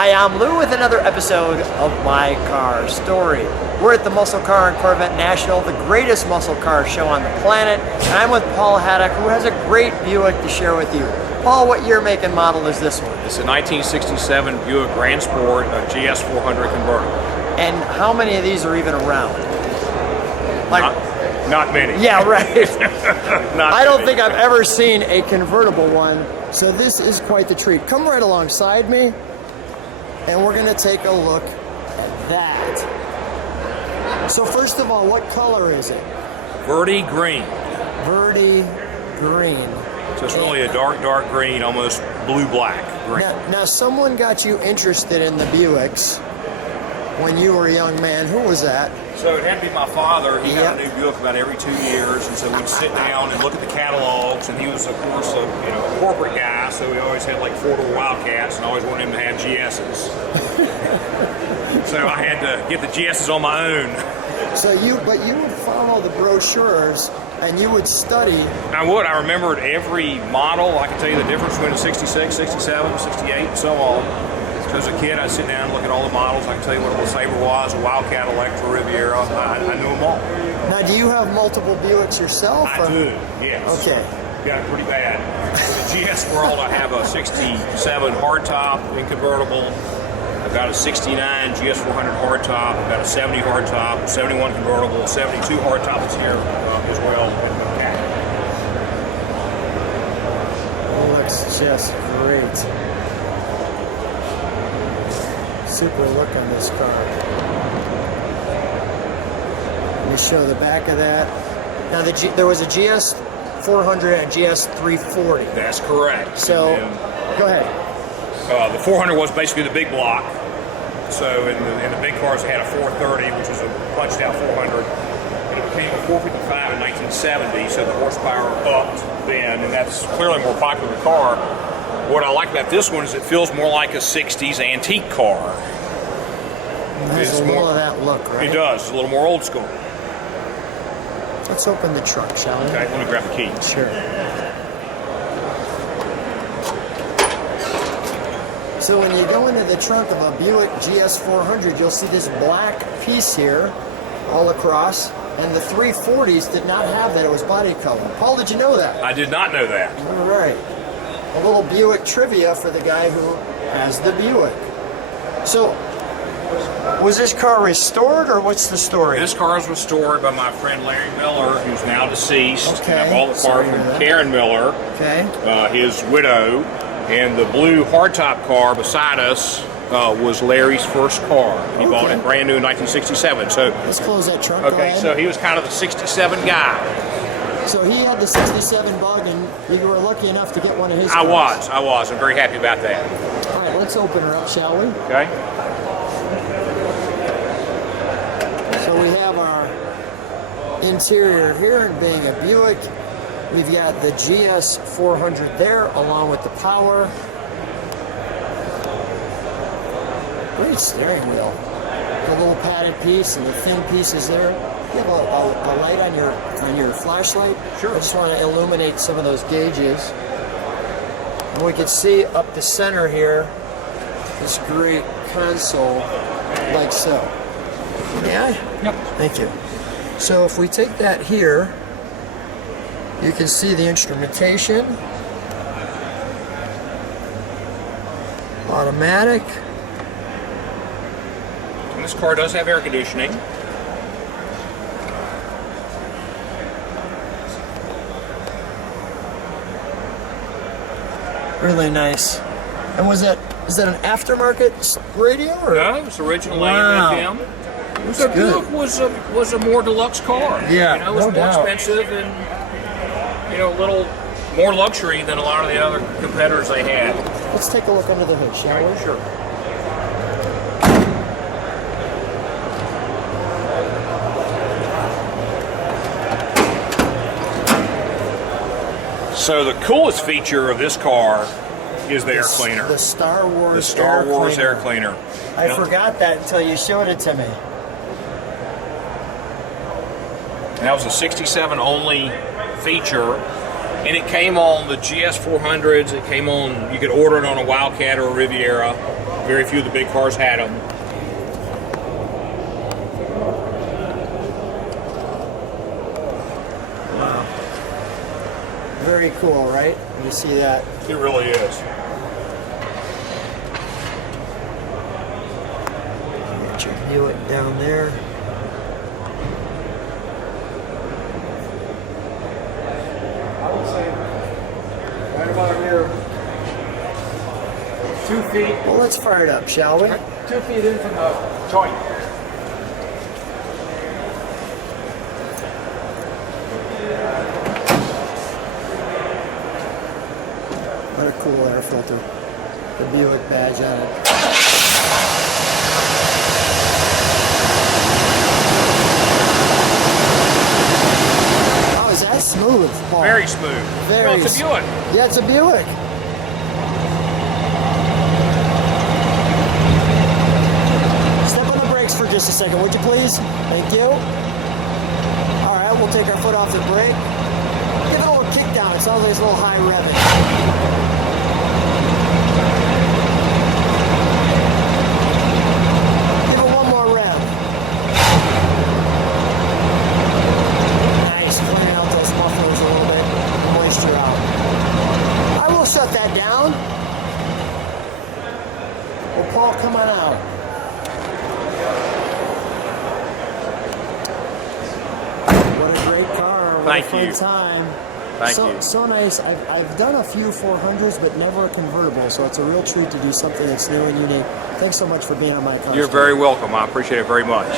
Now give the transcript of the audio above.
Hi, I'm Lou with another episode of My Car Story. We're at the Muscle Car and Corvette National, the greatest muscle car show on the planet, and I'm with Paul Haddock, who has a great Buick to share with you. Paul, what year, make, and model is this one? It's a 1967 Buick Grand Sport, a GS400 Convertible. And how many of these are even around? Not many. Yeah, right. I don't think I've many. ever seen a convertible one, so this is quite the treat. Come right alongside me, and we're going to take a look at that. So first of all, what color is it? Verde Green. Verde Green. So it's really a dark green, almost blue-black green. Now, someone got you interested in the Buicks when you were a young man. Who was that? So it had to be my father. He got a new Buick about every 2 years, and so we'd sit down and look at the catalogs. And he was, of course, a corporate guy, so he always had like four-door Wildcats, and I always wanted him to have GSs. So I had to get the GSs on my own. So you would follow the brochures and you would study. I would. I remembered every model. I can tell you the difference between a 66, 67, 68, and so on. So as a kid, I'd sit down and look at all the models. I can tell you what a LeSabre was, a Wildcat, Electra, Riviera. I knew them all. Now, do you have multiple Buicks yourself? I do, yes. Okay. Got it pretty bad. In the GS world, I have a 67 hardtop in convertible. I've got a 69 GS400 hardtop. I've got a 70 hardtop, 71 convertible, 72 hardtop is here as well. Oh, looks just great. Super look on this car. Let me show the back of that. Now, there was a GS400 and GS340. That's correct. So, go ahead. The 400 was basically the big block. So in the big cars, they had a 430, which was a punched out 400. And it became a 455 in 1970, so the horsepower upped then, and that's clearly a more popular car. What I like about this one is it feels more like a 60s antique car. It has a little of that look, right? It does. It's a little more old school. Let's open the trunk, shall we? Okay, let me grab the key. Sure. So when you go into the trunk of a Buick GS400, you'll see this black piece here all across, and the 340s did not have that. It was body color. Paul, did you know that? I did not know that. All right. A little Buick trivia for the guy who has the Buick. So, was this car restored, or what's the story? This car is restored by my friend Larry Miller, who's now deceased. Okay. And I bought the car from Karen Miller, his widow, and the blue hardtop car beside us was Larry's first car. He bought it brand new in 1967. So let's close that trunk. Okay, so he was kind of the 67 guy. So he had the 67 bug, and you were lucky enough to get one of his cars. I was. I'm very happy about that. All right, let's open her up, shall we? Okay. So we have our interior here, and being a Buick, we've got the GS400 there, along with the power. Great steering wheel. The little padded piece and the thin pieces there. You have a light on your flashlight? Sure. I just want to illuminate some of those gauges. And we can see up the center here, this great console, like so. Yeah? Yep. Thank you. So if we take that here, you can see the instrumentation. Automatic. And this car does have air conditioning. Really nice. And is that an aftermarket radio? Or? No, it's original AM FM. So Buick was a more deluxe car. Yeah, it was more expensive and a little more luxury than a lot of the other competitors they had. Let's take a look under the hood, shall we? Sure. So the coolest feature of this car is the air cleaner. The Star Wars The Star Wars air cleaner. I forgot that until you showed it to me. And that was a 67 only feature. And it came on the GS400s. It came on, you could order it on a Wildcat or a Riviera. Very few of the big cars had them. Wow. Very cool, right? You see that? It really is. Get your Buick down there. I would say right about here, 2 feet, Well, let's fire it up, shall we? 2 feet in from the joint. What a cool air filter. The Buick badge on it. Oh, is that smooth, Paul? Very smooth. Very Well, it's a Buick. Yeah, it's a Buick. Step on the brakes for just a second, would you please? Thank you. All right, we'll take our foot off the brake. Give it a little kick down. It sounds like it's a little high revving. Give it one more rev. Nice, clearing out those mufflers a little bit, moisture out. I will shut that down. Well, Paul, come on out. What a great car. What Thank a fun you. time. Thank you. So nice. I've done a few 400s, but never a convertible, so it's a real treat to do something that's new and unique. Thanks so much for being on my car. You're story. very welcome. I appreciate it very much.